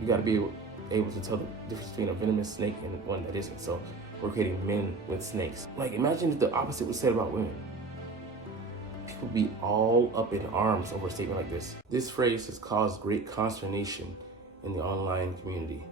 you got to be able to tell the difference between a venomous snake and one that isn't. So we're creating men with snakes. Like, imagine if the opposite was said about women. People would be all up in arms over a statement like this. This phrase has caused great consternation in the online community,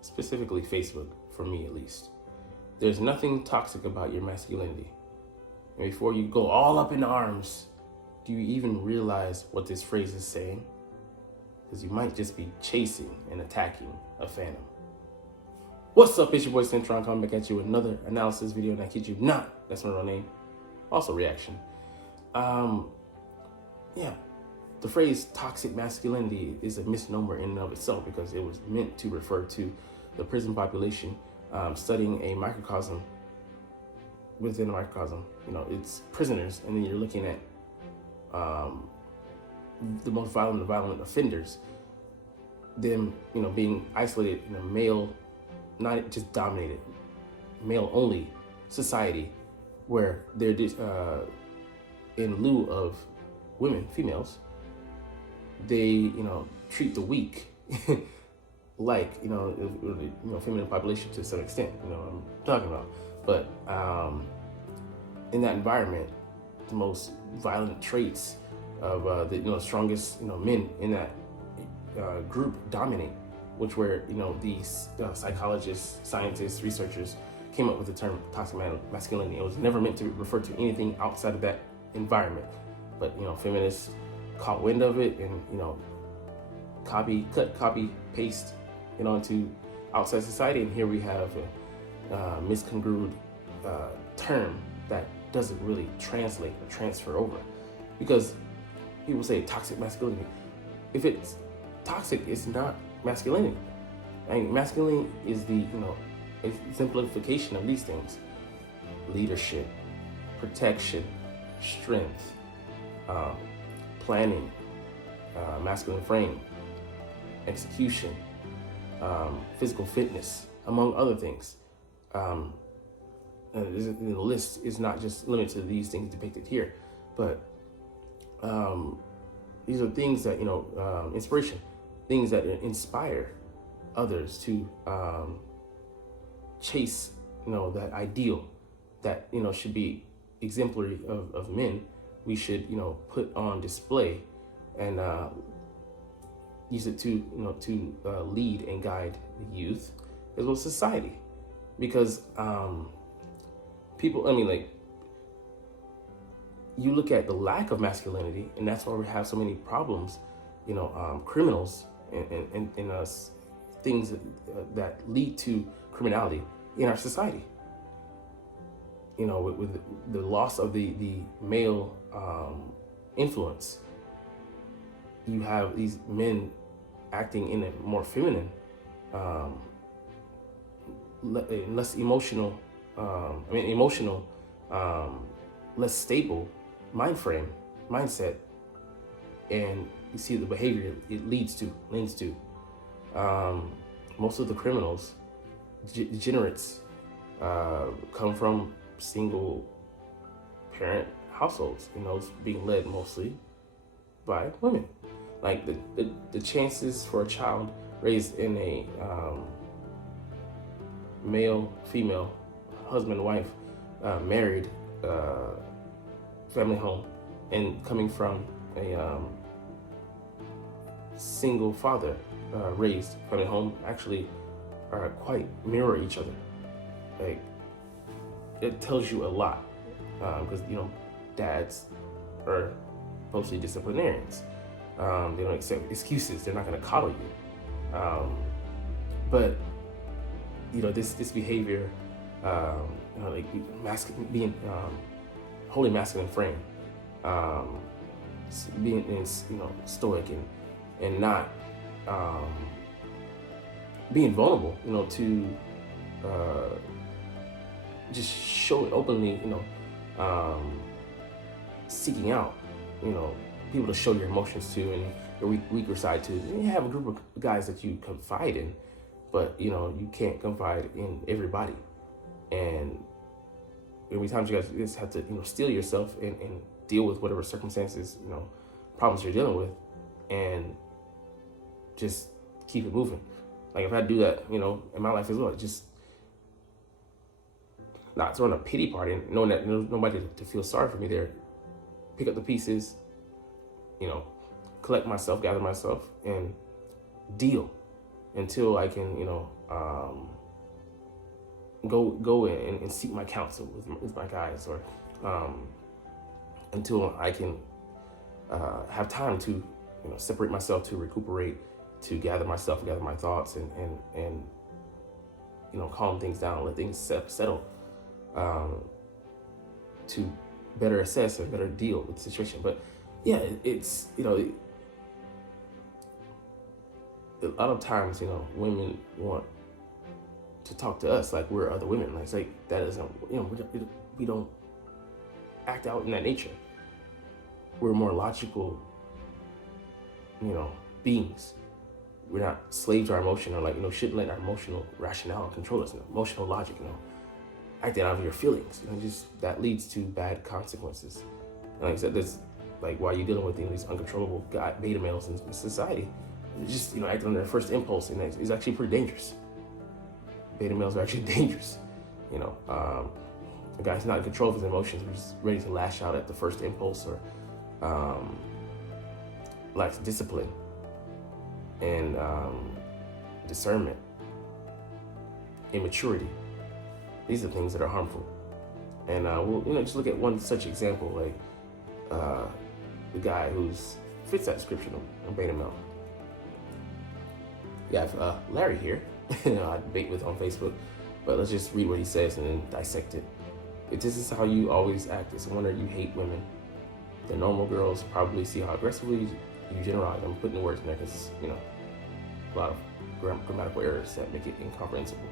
specifically Facebook, for me at least. There's nothing toxic about your masculinity. And before you go all up in arms, do you even realize what this phrase is saying? Because you might just be chasing and attacking a phantom. What's up, it's your boy Cintron coming back at you with another analysis video, and I kid you not, that's my real name. Also reaction. The phrase toxic masculinity is a misnomer in and of itself because it was meant to refer to the prison population studying a microcosm within a microcosm. It's prisoners, and then you're looking at the most violent offenders, them, being isolated in a male, not just dominated, male only society where they're in lieu of women, females, they, treat the weak like, feminine population to some extent, what I'm talking about. But in that environment, the most violent traits of the strongest men in that group dominate, which where these psychologists, scientists, researchers came up with the term toxic masculinity. It was never meant to refer to anything outside of that environment, but feminists caught wind of it and copy paste into outside society, and here we have a miscongrued term that doesn't really translate or transfer over, because people say toxic masculinity. If it's toxic, it's not masculinity. I mean, masculinity is the exemplification of these things: leadership, protection, strength, planning, masculine frame, execution, physical fitness, among other things. The list is not just limited to these things depicted here, but these are things that, inspiration, things that inspire others to chase, that ideal that, should be exemplary of men. We should, put on display and use it to lead and guide the youth as well as society. Because people, you look at the lack of masculinity, and that's why we have so many problems, criminals and us, things that lead to criminality in our society. With the loss of the male influence, you have these men acting in a more feminine, less emotional, less stable mindset, and you see the behavior it lends to. Most of the criminals, degenerates, come from single parent households, being led mostly by women. Like the chances for a child raised in a male, female, husband, wife, married, family home, and coming from a single father raised family home actually quite mirror each other. Like, it tells you a lot, because dads are mostly disciplinarians. They don't accept excuses. They're not going to coddle you. But this behavior, being wholly masculine frame, being stoic and not being vulnerable, to just show it openly, seeking out, people to show your emotions to and your weaker side to. You have a group of guys that you confide in, but you can't confide in everybody. And every time you guys just have to steel yourself and deal with whatever circumstances, problems you're dealing with, and just keep it moving. Like if I do that, you know, in my life as well, just not throwing a pity party and knowing that there's nobody to feel sorry for me there. Pick up the pieces, you know, collect myself, gather myself, and deal until I can, you know, go in and seek my counsel with my guys, or until I can have time to, you know, separate myself, to recuperate, to gather myself, gather my thoughts, and you know, calm things down, let things settle, to better assess and better deal with the situation. But yeah, it's, you know, a lot of times, you know, women want to talk to us like we're other women. Like, it's like that isn't, you know, we don't act out in that nature. We're more logical, you know, beings. We're not slaves to our emotion, or like, you know, shouldn't let our emotional rationale control us. You know, emotional logic, you know, acting out of your feelings. You know, just that leads to bad consequences. And like I said, that's like why you're dealing with, you know, these uncontrollable beta males in society. They're just, you know, acting on their first impulse, and it's actually pretty dangerous. Beta males are actually dangerous. You know, a guy's not in control of his emotions, but he's ready to lash out at the first impulse, or lacks discipline and discernment, immaturity. These are things that are harmful. And we'll, you know, just look at one such example, like the guy who's fits that description of beta male. You have Larry here, I debate with on Facebook, but let's just read what he says and then dissect it. If this is how you always act, it's a wonder you hate women. The normal girls probably see how aggressively you generalize. I'm putting the words in there because, you know, a lot of grammatical errors that make it incomprehensible.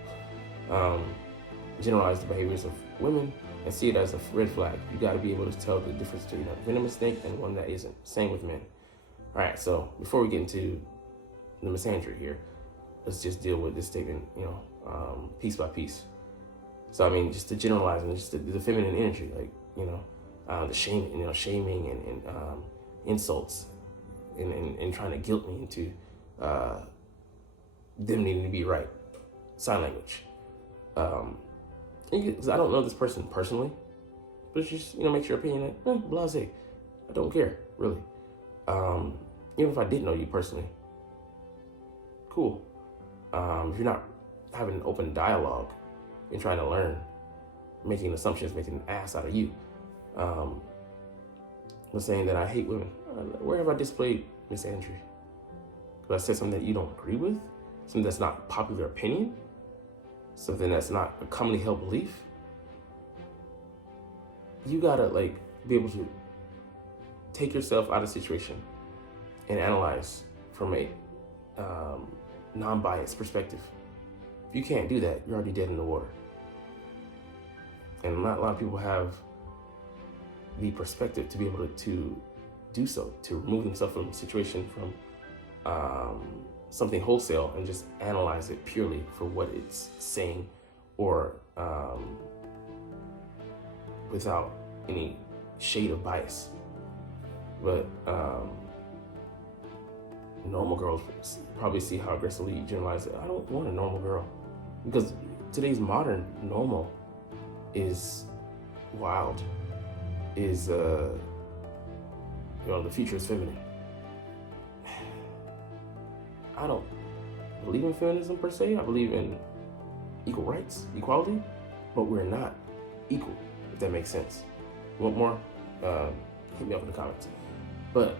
Generalize the behaviors of women and see it as a red flag. You got to be able to tell the difference between a venomous snake and one that isn't. Same with men. All right, so before we get into the misandry here, let's just deal with this statement, you know, piece by piece. So I mean, just to generalize, and just the feminine energy, like, you know, the shame, you know, shaming and insults, and trying to guilt me into them needing to be right. Sign language. Because I don't know this person personally, but it's just, you know, makes your opinion that blasé. I don't care, really. Even if I did know you personally, cool. If you're not having an open dialogue and trying to learn, making assumptions, making an ass out of you, I'm saying that I hate women. Where have I displayed misandry? Because I said something that you don't agree with? Something that's not popular opinion? Something that's not a commonly held belief? You gotta, like, be able to take yourself out of the situation and analyze from a non-biased perspective. If you can't do that, you're already dead in the water. And not a lot of people have the perspective to be able to do so, to remove themselves from a situation, from something wholesale, and just analyze it purely for what it's saying, or without any shade of bias. But normal girls probably see how aggressively you generalize it. I don't want a normal girl, because today's modern normal is wild, is you know, the future is feminine. I don't believe in feminism per se. I believe in equal rights, equality, but we're not equal, if that makes sense. Want more? Hit me up in the comments. But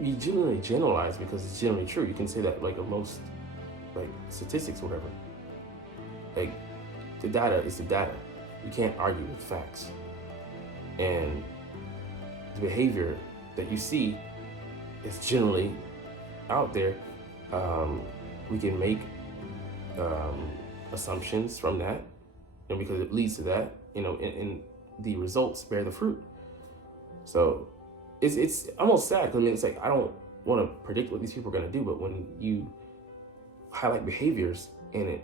you generally generalize because it's generally true. You can say that, like, of most, like, statistics or whatever. Like, the data is the data. You can't argue with facts. And the behavior that you see is generally out there. We can make assumptions from that, and because it leads to that, you know, and the results bear the fruit. So it's almost sad, because I mean, it's like, I don't want to predict what these people are going to do, but when you highlight behaviors and it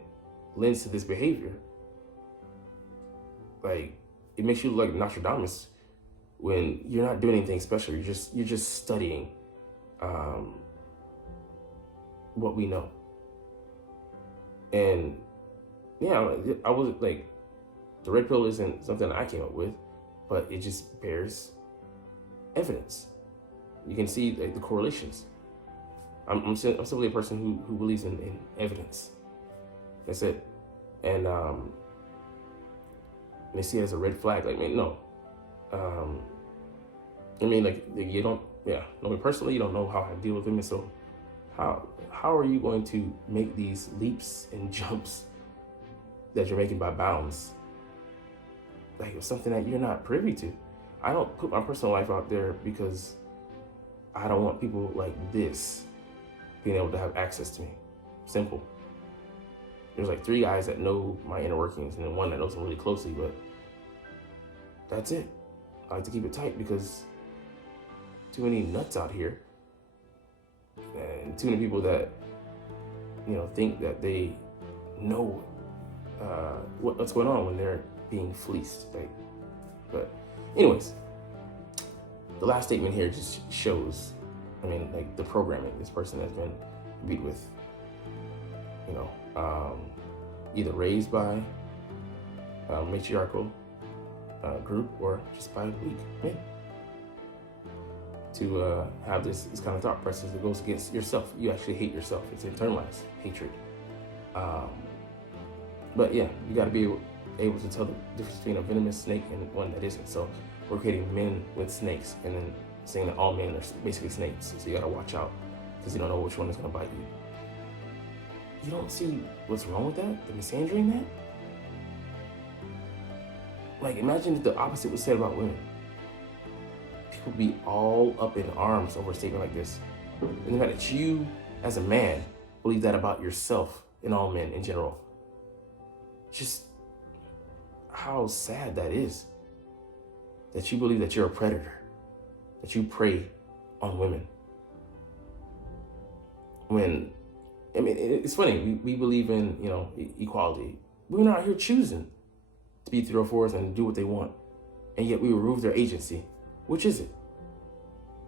lends to this behavior, like, it makes you look like Nostradamus when you're not doing anything special. You're just studying what we know. And yeah, I was like, the red pill isn't something I came up with, but it just bears evidence. You can see like the correlations. I'm simply a person who believes in evidence. That's it. And they see it as a red flag. Like, man, no. I mean, like, you don't. Yeah. I mean, personally, you don't know how I deal with women. So, how are you going to make these leaps and jumps that you're making by bounds? Like, it's something that you're not privy to. I don't put my personal life out there because I don't want people like this being able to have access to me. Simple. There's like 3 guys that know my inner workings and then 1 that knows them really closely, but that's it. I like to keep it tight because too many nuts out here and too many people that, think that they know what's going on when they're being fleeced. But anyways, the last statement here just shows, the programming this person has been beat with, either raised by a matriarchal group or just by weak men. To have this kind of thought process that goes against yourself. You actually hate yourself. It's internalized hatred. But yeah, you got to be able to tell the difference between a venomous snake and one that isn't. So we're creating men with snakes and then saying that all men are basically snakes. So you got to watch out because you don't know which one is going to bite you. You don't see what's wrong with that? The misandry in that? Like, imagine if the opposite was said about women. People would be all up in arms over a statement like this. And the fact that you, as a man, believe that about yourself and all men in general. Just how sad that is. That you believe that you're a predator. That you prey on women. It's funny, we believe in, equality. We're not here choosing to be 304s and do what they want. And yet we remove their agency. Which is it?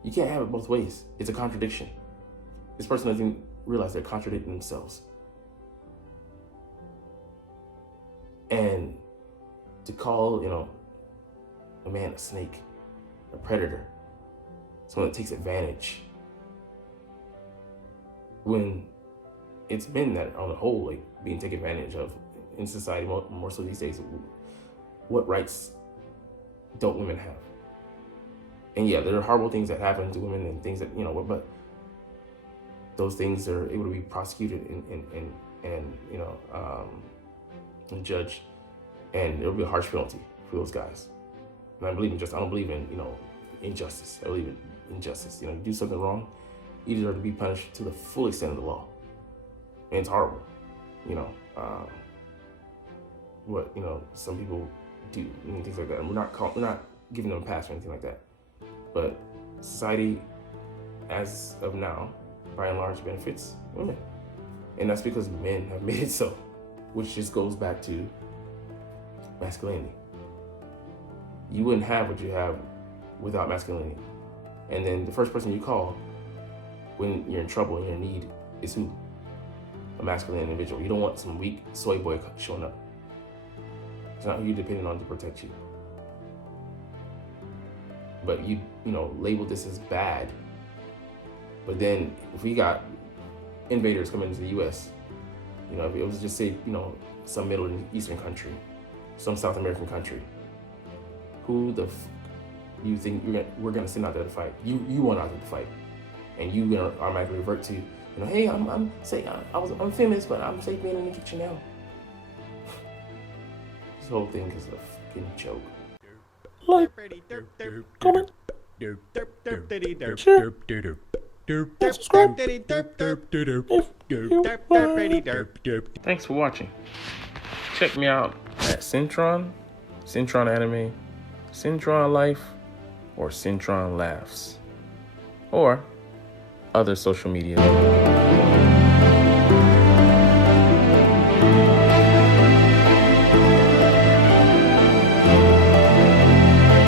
You can't have it both ways. It's a contradiction. This person doesn't realize they're contradicting themselves. And to call, a man a snake, a predator, someone that takes advantage, when it's men that, on the whole, being taken advantage of in society, more so these days. What rights don't women have? And yeah, there are horrible things that happen to women and things that, but those things are able to be prosecuted and judged, and there'll be a harsh penalty for those guys. And I don't believe in, injustice. I believe in injustice. You do something wrong, you deserve to be punished to the full extent of the law. And it's horrible, what, some people do and things like that. And we're not giving them a pass or anything like that. But society, as of now, by and large, benefits women. And that's because men have made it so, which just goes back to masculinity. You wouldn't have what you have without masculinity. And then the first person you call when you're in trouble and you're in need is who? A masculine individual. You don't want some weak soy boy showing up. It's not who you're depending on to protect you. But you label this as bad. But then if we got invaders coming into the U.S., if it was just say, some Middle and Eastern country, some South American country, who you think we're gonna send out there to fight? You want out there to fight, and you gonna automatically revert to, hey, I'm feminist, but I'm safe being in the kitchen now. This whole thing is a fucking joke. Like, comment, share, subscribe if you Thanks for watching. Check me out at Cintron, Cintron Anime, Cintron Life, or Cintron Laughs, or other social media.